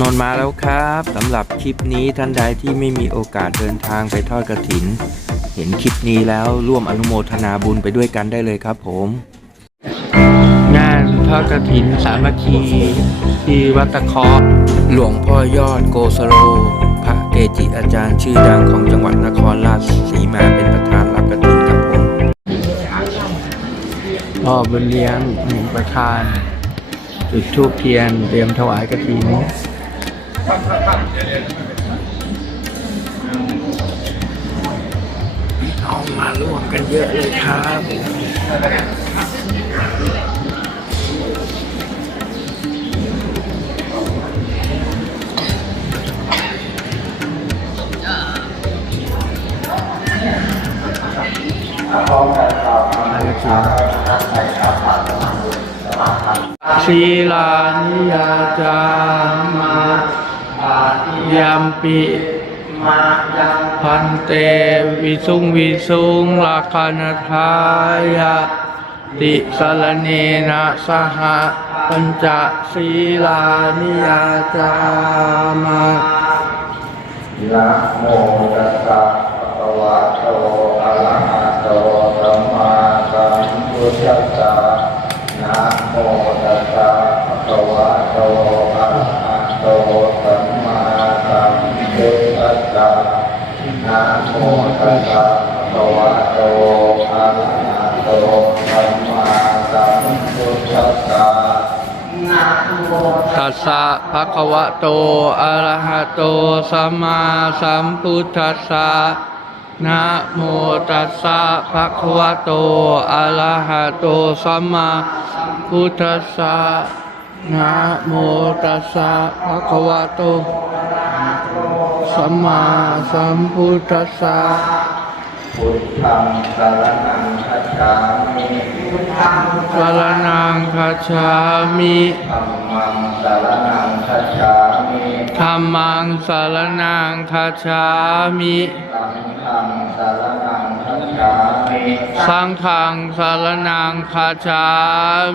นนมาแล้วครับสำหรับคลิปนี้ท่านใดที่ไม่มีโอกาสเดินทางไปทอดกระถิน เห็นคลิปนี้แล้วร่วมอนุโมทนาบุญไปด้วยกันได้เลยครับผม งานทอดกระถินสามัคคี ที่วัดตะเคาะหลวงพ่อยอดโกสโล พระเกจิอาจารย์ชื่อดังของจังหวัดนครราชสีมาเป็นประธานรับกระถินครับผมพ่อบุญเลี้ยงหนึ่งประธานจุดทูบเทียนเตรียมถวายกระถิน เอามาร่วมกันเยอะเลยครับศีลานิยาจามา ยัมปิมาพันเตวิสุงวิสุงลาคานทายะติสารเนนะสหปัญจศีลานิยาจามานะโมตัสสะภะคะวะโตอะระหะโตสัมมาสัมพุทธัสสะนะโมตัสสะภะคะวะโต โมตัสสะภะคะวะโตอะระหะโตสัมมาสัมพุทธัสสะนะโมตัสสะภะคะวะโตอะระหะโตสัมมาสัมพุทธัสสะนะโมตัสสะภะคะวะโตอะระหะโตสัมมาสัมพุทธัสสะนะโมตัสสะภะคะวะโต สัมมาสัมพุทธัสสะพุทธังสรณังคัจฉามิพุทธังสรนังคัจฉามิธัมมังสรณังคัจฉามิ ธัมมังสรนังคัจฉามิสังฆังสรณังคัจฉามิสังฆังสารนังคาชา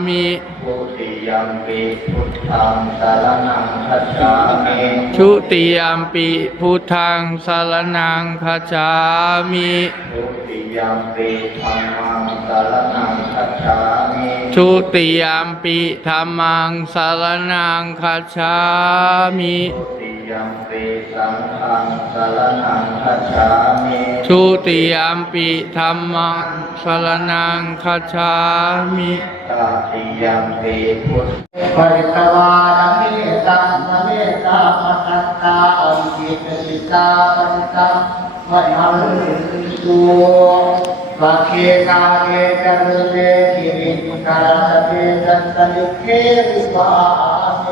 มิทุติยัมปิพุทธังสรณังคัจฉามิชุติยมปิพุทธังสารนังคาชามิทุติยัมปิธัมมังสรณังคัจฉามิชุติยมปิธรรมังสารนังคาชามิทุติ ยัมปิสังฆังสรณังคัจฉามิชุติยมปิธรรมังสารนังคาชามิตาติยัมปิพุทธปริตวานามิตังนเมตาปตัตตาอัมปิตสิตาปริตังวันหันตุปัจเจกาเกจรุเตกิริกาสเตจันตลิเกวิปาเม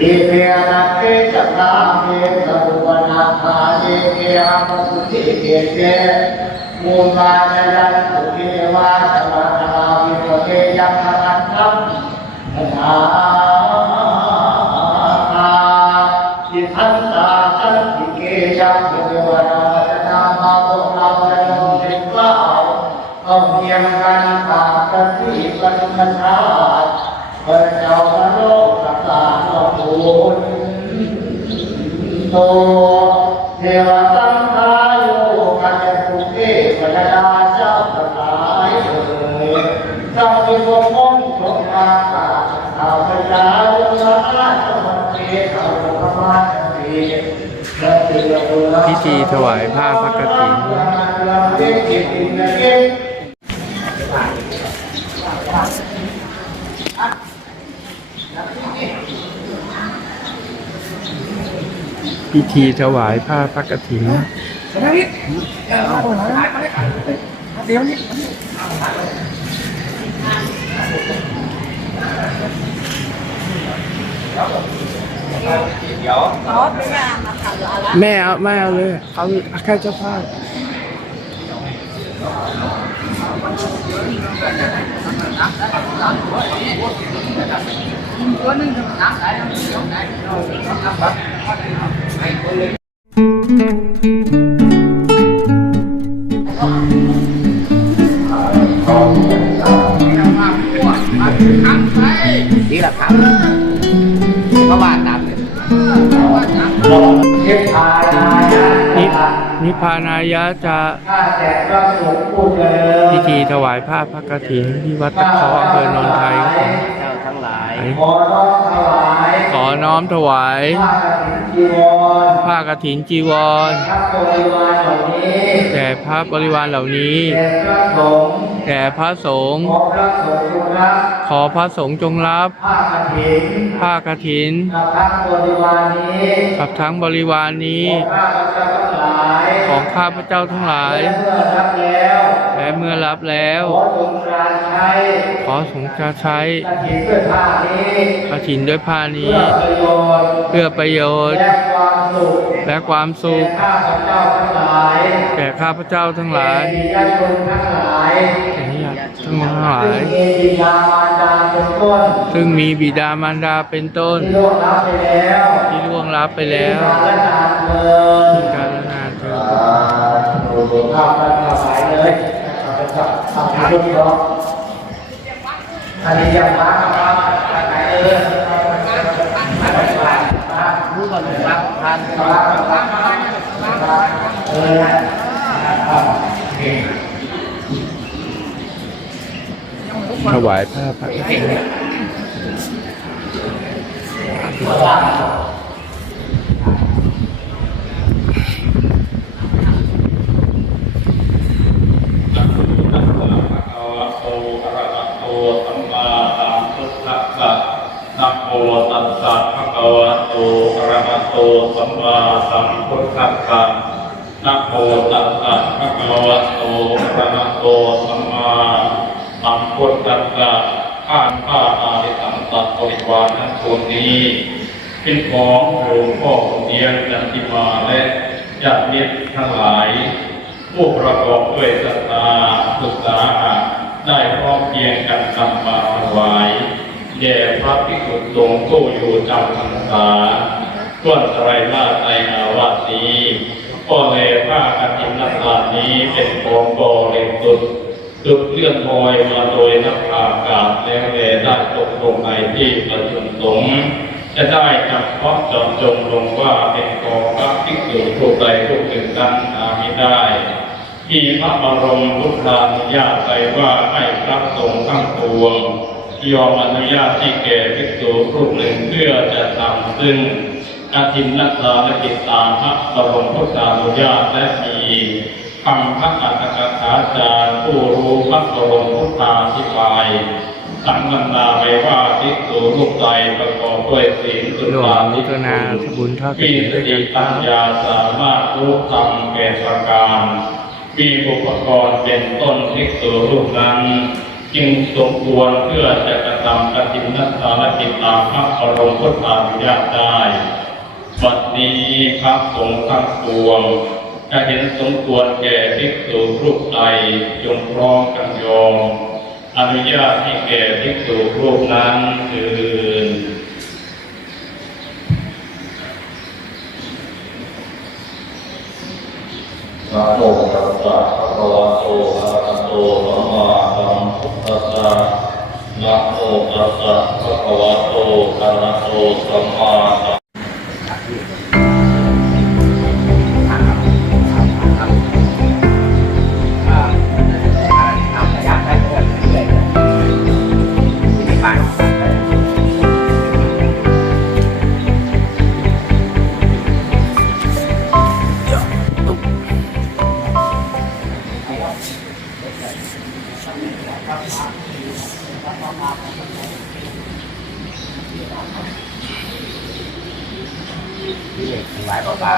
ลิเปียนาเกจักราเมตรุปนาคาเยเกอาปสุติเกเจมูมาจยันตุเทวาสมานาวิโรเกยังมนันตัมนา พิธีถวายผ้าพักตินพิธีถวายผ้าพักตินเดี๋ยวนี้ายผ้าพระกฐินแม่เอาไม่เอาเลยเอาแค่เจ้าภาพนี่แหละครับเพราะว่ตามเนี่ พพานายะจะข้าแต่พระสงฆ์ผู้เจริญพิธีถวายผ้าพระกฐินที่วัดตะเคาะอำเภอโนนไทยครับผมเจ้าทั้งหลายขอน้อมถวายขอน้อมถวายผ้ากฐินจีวรผ้ากฐินจีวรพระบริวารเหล่านี้แด่พระบริวารเหล่านี้แด่พระสงฆ์แด่พระสงฆ์ขอพระสงฆ์จงรับขอพระสงฆ์จงรับผ้ากฐินผ้ากฐินกับทั้งบริวารนี้กับทั้งบริวารนี้ของข้าพเจ้าทั้งหลายของข้าพเจ้าทั้งหลายและเมื่อรับแล้วและเมื่อรับแล้วขอสงกรานต์ใช้ขอสงฆ์จะใช้กฐินด้วยผ้านี้กฐินด้วยผ้านี้ เพื่อประโยชน์เพื่อประโยชน์และความสุขและความสุข แก่ข้าพเจ้าทั้งหลายแก่ข้าพเจ้าทั้งหลายแก่ญาติชนทั้งหลายแก่ญาติทั้งหลาย ซึ่งมีบิดามารดาเป็นต้นซึ่งมีบิดามารดาเป็นต้นที่ล่วงลับไปแล้วที่ล่วง ลับไปแล้วและนานเกินที่การละนานเธอญข้าพเจ้าสายเลยข้าพเจ้าทำให้ทุกข์ร้อนอันนี้ยังมาครับไหนเออรู้ก่อนเลยครับทานเออถวายผ้าพระกฐินนะโมตัสสะภะคะวะโตอะระหะโตสัมมาสัมพุทธัสสะนะโมตัสสะภะคะวะโตอะระหะโตสัมมาสัมพุทธัสสะนะโมตัสสะภะคะวะโตอะระหะโตสัมมาสัมพุทธัสสะข้านข้าอาริสังสัตบริวารทั้งปวงนี้เป็นของหลวงพ่อคนเดียวจันทิมาและญาติมิตรทั้งหลาย ผู้ประกอบด้วยศรัทธาศึกษาได้พร้อมเพียงกันนำมาถวายแด่พระภิกษุสงฆ์ผู้อยู่จำพรรษา ต้วนไตรมาสในอาวาสนี้ก็เลยผ้ากฐินนักลานี้เป็นของบริสุทธิ์จุดเลื่อนลอยมาโดยนักอากาศแล้วเลได้ตกลงในที่ประชุมสงฆ์จะได้จับเพาะจาะจงลงว่าเป็นของพระภิกษุผู้ใดผู้หนึ่งนั้นอามิได้มีพระบรมพุทธานุญาตไปว่าให้พระสงฆ์ทั้งปวงยอมอนุญาตที่แก่ภิกษุรูปหนึ่งเพื่อจะทำซึ่ง อาทินนักลาและกิตาพระบรมพุทธานุญาตและมีคำพระอัตถกถาจารย์ผู้รู้พระบรมพุทธาธิบายสังบรรดาไปว่าภิกษุรูปใดประกอบด้วยศีลสุตร่วมตาอนุทิโมทนาบุญทอดกมีฐินสด้วยติกันปัญญาสามารถรู้ธรรมแก่ประการมีอุปกรณ์เป็นต้นภิกษุรูปนั้น จึงสมควรเพื่อจะกระทำกฐินนัสารกิจตามพระบรมพุทธานุญาตได้ บัดนี้พระสงฆ์ทั้งปวงจะเห็นสมควรแก่ภิกษุรูปใดจงร้อมกันยอมอนุญาตให้แก่ภิกษุรูปนั้นคือนะโมตัสสะภะคะวะโตอะระหะโตสัมมาสัมพุทธัสสะนะโมตัสสะภะคะวะโตอะระหะโตสัมมาสัม ไหวพระป่า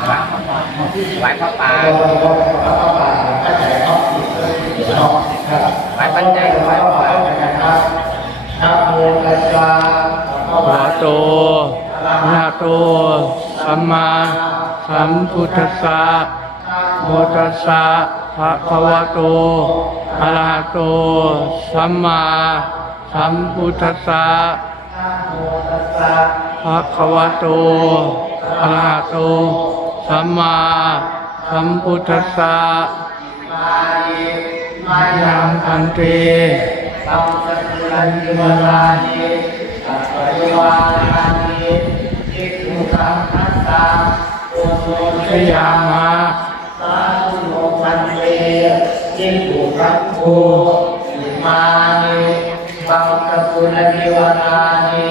ไหวพระป่าไหวปัญญาไหวพระป่านะโมตัสสะภะคะวะวะโตอะระหะโตสัมมาสัมพุทธัสสะโมตัสสะภะคะวะโตอะระหะโตสัมมาสัมพุทธัสสะนะโมตัสสะ ภะคะวะโตอะระหะโต สัมมาสัมพุทธัสสะมายังพันเตสัมสตุลันติวรานิสัพพะวารานิภิกขุสยามาสาธุโมพันเตจิตุขันโตอิมานิบังกปุณนิวานานิ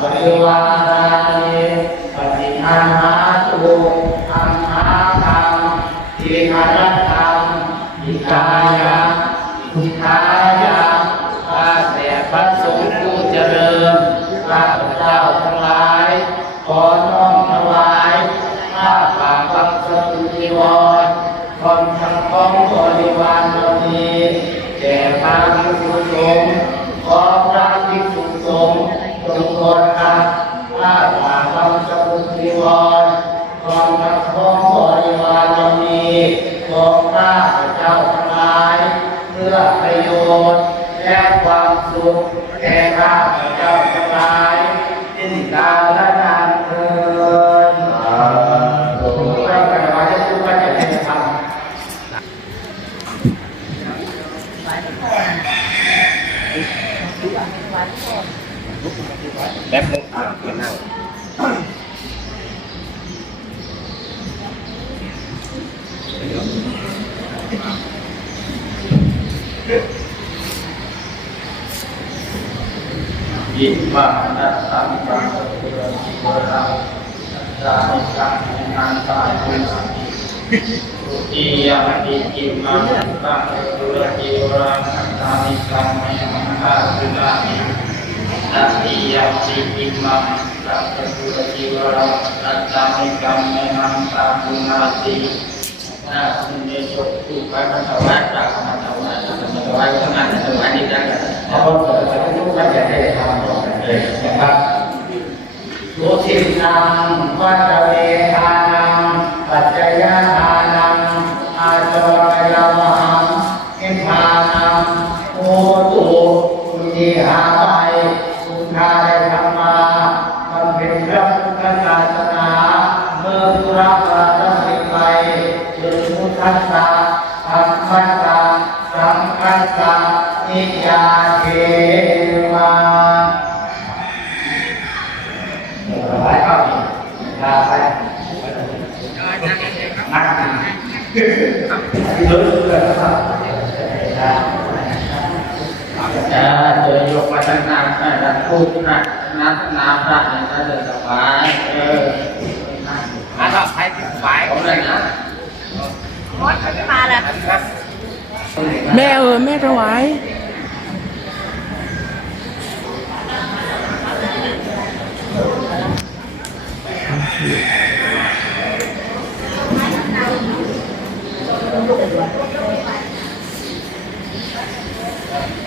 ปริวารานิปฏิหาหาตุอัมหาตังทิหารตังอิกายะอิกายะข้าแต่พระสงฆ์ผู้เจริญข้าพเจ้าทั้งหลาย ขอน้อมถวายข้าป่าบังสกุลจีวร ของข้าพเจ้าทั้งหลาย เพื่อประโยชน์และความสุขแก่ข้าพเจ้าทั้งหลายสิ้นกาลนานเถิดเราแต่ว่าจะพูดว่าจะให้ทำ แป๊บนึงอะมานั่ง อิมานะสัมปังเตุระจิโกราสามิสังนันตายุ สังตุติยมปิอิมานะสังเตุระจิโกราสามิสังเมมังคาสุนามิตัติยมปิอิมานะสังเตุระจิโกราสามิสังเมมังคาสุนาตินะคุณเดชตุปันตวัตตะมัตตวัตตะมัตตวัตตะมัตตวัตติจักรพระพุทธเจ้าทุกท่านจะได้ทำต่อไปนะครับโยทินังวัจเวทานังปัจจยทานังอาจวะ นานนะพูดนะน้ำน้ำพระเนี่ยก็จะสบายเอออะก็ให้ฝ่ายของเลยนะแม่เออแม่ถวายเอาไป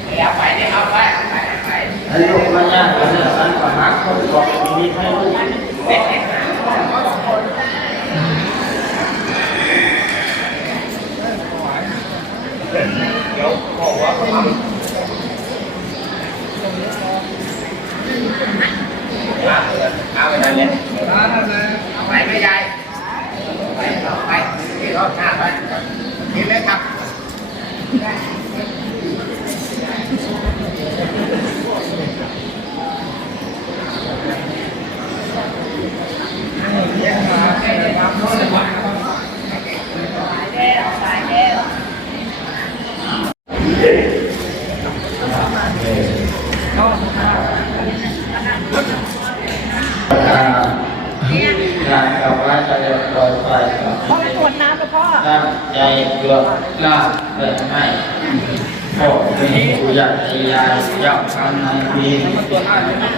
เนี่ยเอาไป ลูกมาย่างกันเนี่ยอันก่อนนะคนบอกมีให้ลูก เอาไปนั่นเลยเอาไปไม่ได้ไปเอาไปที่รถหน้าไปกินเลยครับ งานกับว่าจะเดินต่อไปครับ พ่อไปตรวจน้ำแล้วพ่อ ตั้งใจเกือบกล้าเปิดให้พ่อมีผู้ใหญ่ใจยายเจ้าคำในปี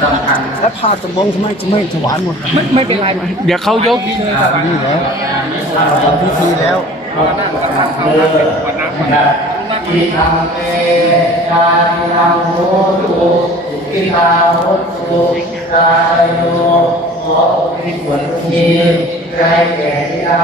สำคัญแล้วผ้าตะบงทำไมจะไม่ถวายหมดไม่ไม่เป็นไรมาเดี๋ยวเขายกนี่แล้วทำพิธีแล้วอิทังเตชาตินังโหตุสุขิตาโหตุสาโยขอพิสุทธีใจแก่ทิดา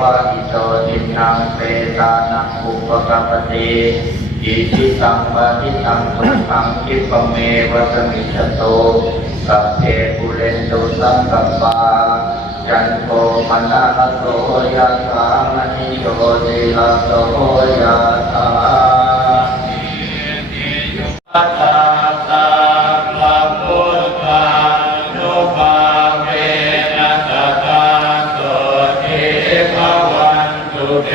วามทุกข์ขอให้พ้นจากทุกข์จะอิโมทนาวินังเตตินังเปตานังอุปกปปติอิทิตังปะทิตังตุตังคิปเมวะสมิจโตสัพเพปุเรนตุสังกัปปาจันโทมนะระโสยะสามณิโยติลาโสยะสา ตุเต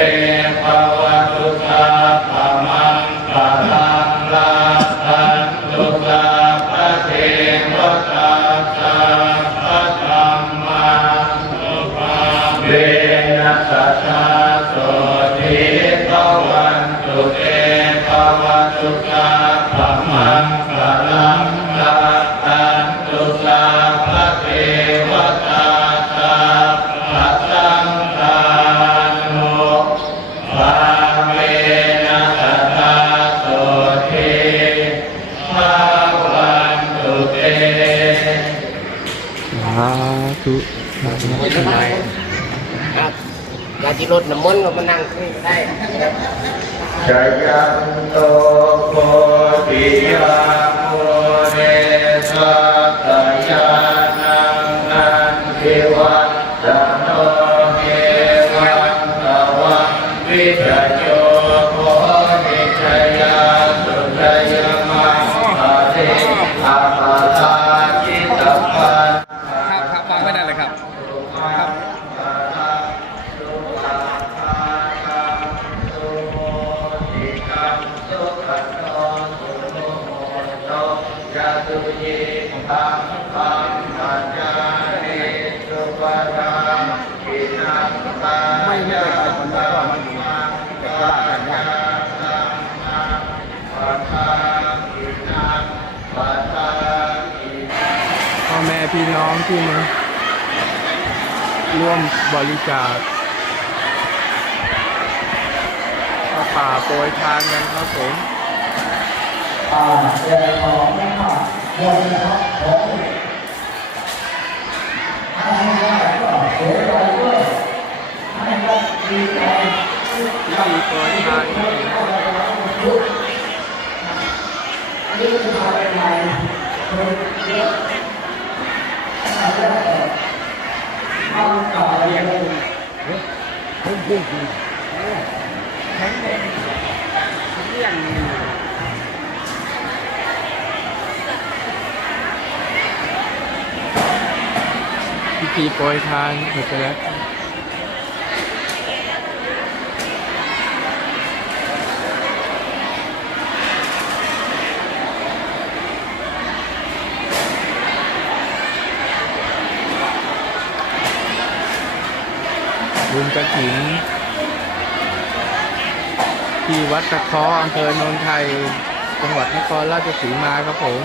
ภวัตุสาภ ธุสาธุครับยาจิรดน้ำมนต์ก็มานั่งคุยกันได้ชยันโตโพธิยาโมเนสัต จาคผ้าป่าโปรยทานกันครับผมอ่าเดี๋ยวขอแม่ค่ะเดี๋ยวนะครับผมให้ได้ก็เสียใจด้วยให้ได้ดีใจพิธีโปรยทานครับผมอันนี้จะพาไป ไหนคนเยอะเอาแล้วแต่เอาต่อเลยพิธีโปรยทานเสร็จแล้วบุญ กระถิน ที่วัดตะเคออำเภอโนนไทย จังหวัดนครราชสีมาครับผม